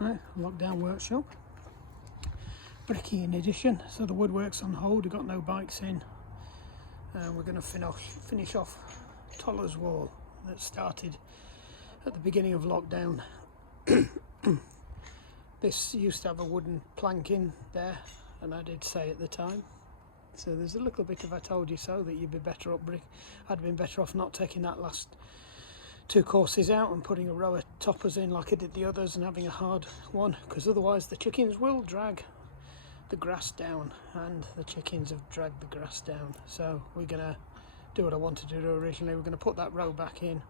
Right, lockdown workshop. Bricky in addition, so the woodwork's on hold, we've got no bikes in. We're going to finish off Toller's wall that started at the beginning of lockdown. This used to have a wooden plank in there, and I did say at the time, so there's a little bit of I told you so that you'd be better up brick. I'd been better off not taking that last two courses out and putting a row of toppers in like I did the others and having a hard one, because otherwise the chickens will drag the grass down, and the chickens have dragged the grass down. So we're gonna do what I wanted to do originally. We're gonna put that row back in,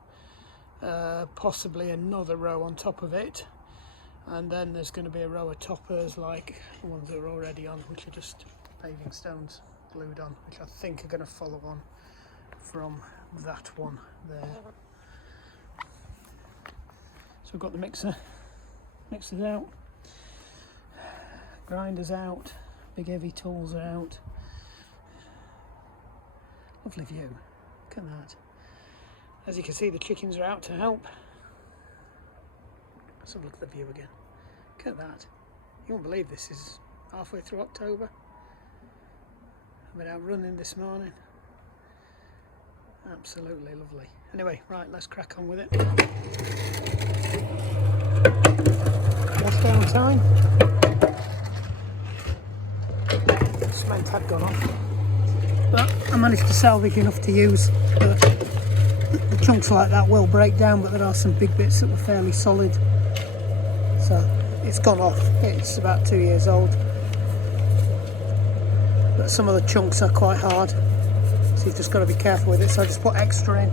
possibly another row on top of it, and then there's going to be a row of toppers like the ones that are already on, which are just paving stones glued on, which I think are going to follow on from that one there. So we've got the mixers out, grinders out, big heavy tools are out. Lovely view, look at that. As you can see, the chickens are out to help. Let's have a look at the view again. Look at that. You won't believe this is halfway through October. I've been out running this morning. Absolutely lovely. Anyway, right, let's crack on with it. Wash down time. Cement had gone off, but I managed to salvage enough to use. The chunks like that will break down, but there are some big bits that were fairly solid. So it's gone off. It's about 2 years old, but some of the chunks are quite hard, so you've just got to be careful with it. So I just put extra in.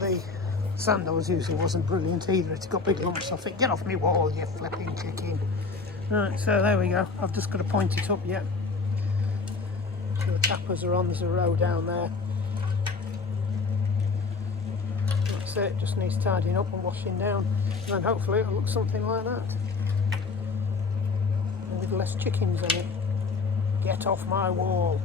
The sand I was using wasn't brilliant either. It's got big lumps off it. Get off me wall, you flipping chicken. Right, so there we go. I've just got to point it up yet. So the tappers are on. There's a row down there. That's it. Just needs tidying up and washing down, and then hopefully it'll look something like that, and with less chickens in it. Get off my wall.